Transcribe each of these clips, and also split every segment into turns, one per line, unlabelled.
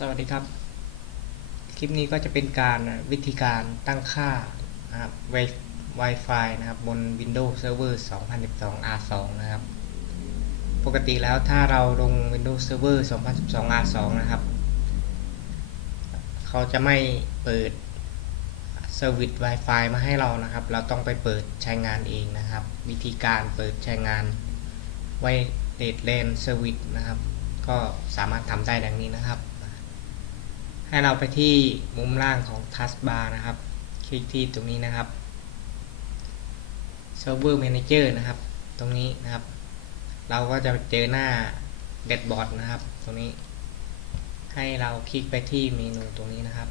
สวัสดีครับ คลิปนี้ก็จะเป็นการวิธีการตั้งค่านะครับ Wi-Fi นะครับบน Windows Server 2012 R2 นะครับ ปกติแล้วถ้าเราลง Windows Server 2012 R2 นะครับ เขาจะไม่เปิดเซอร์วิส Wi-Fi มาให้เรานะครับ เราต้องไปเปิดใช้งานเองนะครับ วิธีการเปิดใช้งาน Wireless LAN Service นะครับ ก็สามารถทำได้ดังนี้นะครับ ให้เราไปที่มุมล่างของ Taskbar นะครับ คลิกที่ตรงนี้นะครับ Server Manager นะครับ ตรงนี้นะครับ เราก็จะเจอหน้า Dashboard นะครับ ตรงนี้ ให้เราคลิกไปที่เมนูตรงนี้นะครับ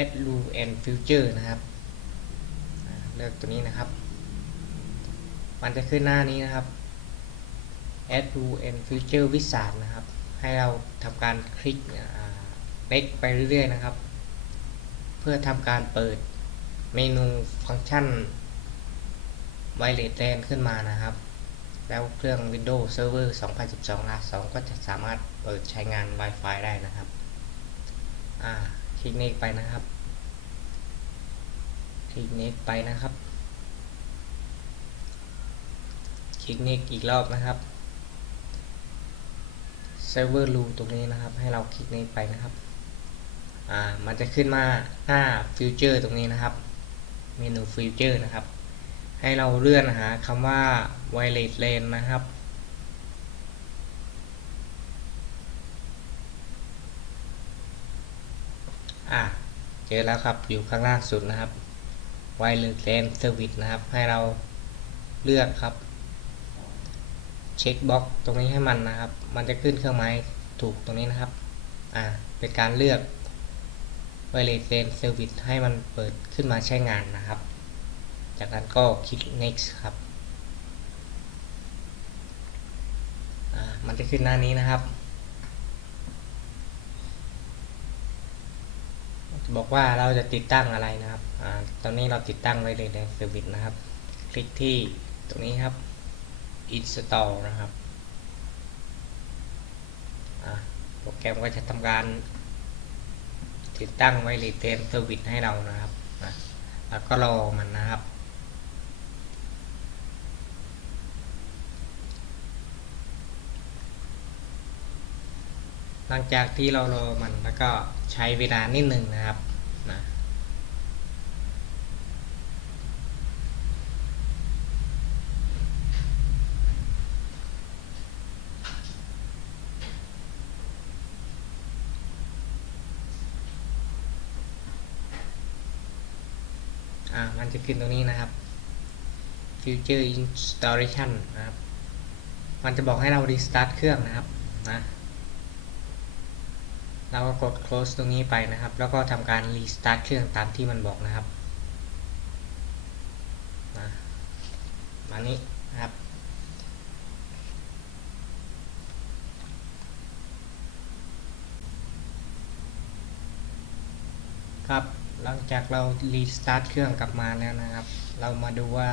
Add Rule and Future นะครับ เลือกตัวนี้นะครับ มันจะขึ้นหน้านี้นะครับ Add Rule and Future Wizard นะครับ ให้เราทำการคลิกเล็กไปเรื่อยๆนะครับ เพื่อทำการเปิดเมนูฟังก์ชัน Wireless LAN ขึ้นมานะครับ แล้วเครื่อง Windows Server 2012 R2 ก็จะสามารถเปิดใช้งาน Wi-Fi ได้นะครับ อ่า คลิกนี้ไปนะครับ คลิกนี้ไปนะครับ คลิกนี้อีกรอบนะครับ Server Rule ตรงนี้นะครับ ให้เราคลิกนี้ไปนะครับ อ่า มันจะขึ้นมาหน้า Future ตรงนี้นะครับ เมนู Future นะครับ ให้เราเลื่อนหาคำว่า Wireless LAN นะครับ อ่าเจอแล้วครับ อยู่ข้างล่างสุดนะครับ Wireless LAN Service นะครับ ให้เราเลือกครับ เช็คบ็อกตรงนี้ให้มันนะครับ มันจะขึ้นเครื่องหมายถูกตรงนี้นะครับ อ่า เป็นการเลือก Wireless LAN Service ให้มันเปิดขึ้นมาใช้งานนะครับ จากนั้นก็คลิก next ครับ อ่า มันจะขึ้นหน้านี้นะครับบอกว่าเราจะติดตั้งอะไรนะครับอ่าตอนนี้เราติดตั้งไว้เลยใน Service นะครับ คลิกที่ตรงนี้ครับ install นะครับโปรแกรมก็จะทำการติดตั้งไว้รีเทนเซอร์วิสให้เรานะครับนะแล้วก็รอมันนะครับ หลังจากที่เรารอมันแล้วก็ใช้เวลานิดหนึ่งนะครับนะอ่า มันจะขึ้นตรงนี้นะครับ Future Installation นะครับ มันจะบอกให้เรา restart เครื่องนะครับนะเราก็กด close ตรงนี้ไปนะครับ แล้วก็ทำการ restart เครื่องตามที่มันบอกนะครับนะมานี้นะครับครับ หลังจากเรา restart เครื่องกลับมาแล้วนะครับ เรามาดูว่า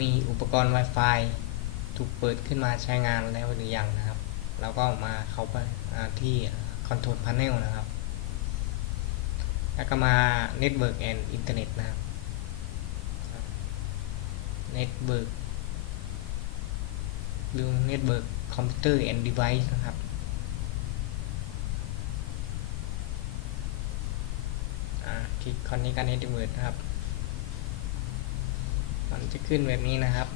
มีอุปกรณ์ Wi-Fi ถูกเปิดขึ้นมาใช้งานแล้วหรือยังนะครับ เราก็มาเข้าไปที่ Control Panel นะครับ แล้วก็มา Network and Internet นะครับ Network หรือ Network Computer and Device นะครับ อ่าค ลิกคอนนี้กัน Network นะครับ มันจะขึ้นแบบนี้นะครับ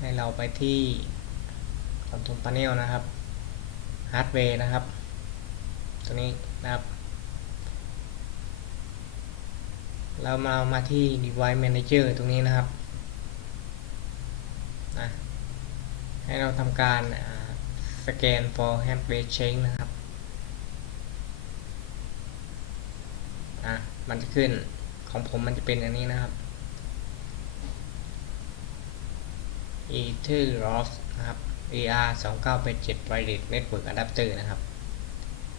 ให้เราไปที่ Control Panel นะครับฮาร์ดแวร์นะครับ ตัวนี้นะครับ เรามามาที่ Device Manager ตรงนี้นะครับนะให้เราทำการสแกน for hardware change นะครับอะ มันจะขึ้นของผมมันจะเป็นอย่างนี้นะครับ Ether Loss นะครับ AR 2987 Wireless Network Adapter นะครับ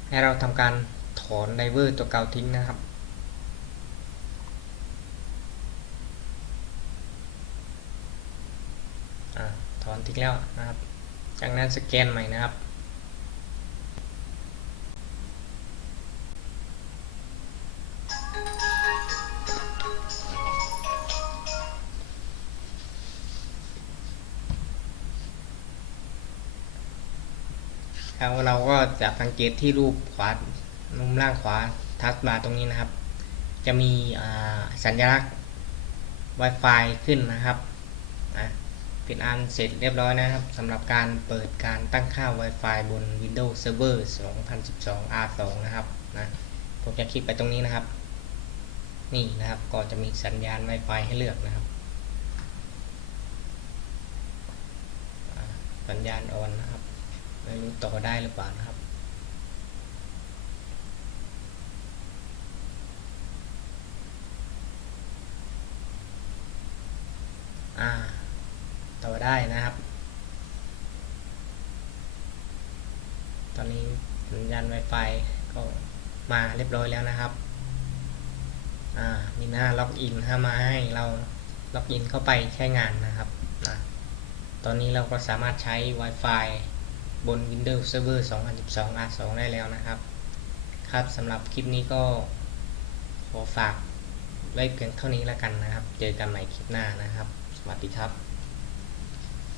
ให้เราทำการถอนไดเวอร์ตัวเก่าทิ้งนะครับอถอนทิ้งแล้วนะครับ จากนั้นสแกนใหม่นะครับ แล้วเราก็จะสังเกตที่รูปขวามุมล่างขวาทัสบาร์ตรงนี้นะครับ จะมีสัญลักษณ์ Wi-Fi ขึ้นนะครับเป็นอันเสร็จเรียบร้อยนะครับสำหรับการเปิดการตั้งค่า Wi-Fi บน Windows Server 2012 R2 นะครับนะผมจะคลิกไปตรงนี้นะครับ นี่นะครับก็จะมีสัญญาณ Wi-Fi ให้เลือกนะครับ สัญญาณออนนะครับ ไม่รู้ต่อได้หรือเปล่านะครับอ่าต่อได้นะครับ ตอนนี้สัญญาณ Wi-Fi ก็มาเรียบร้อยแล้วนะครับ อ่า มีหน้าล็อกอินถ้ามาให้เราล็อกอินเข้าไปใช้งานนะครับ ตอนนี้เราก็สามารถใช้ Wi-Fi บน Windows Server 2012 R2 ได้แล้วนะครับ ครับสำหรับคลิปนี้ก็ขอฝากไว้เพียงเท่านี้แล้วกันนะครับ เจอกันใหม่คลิปหน้านะครับ สวัสดีครับ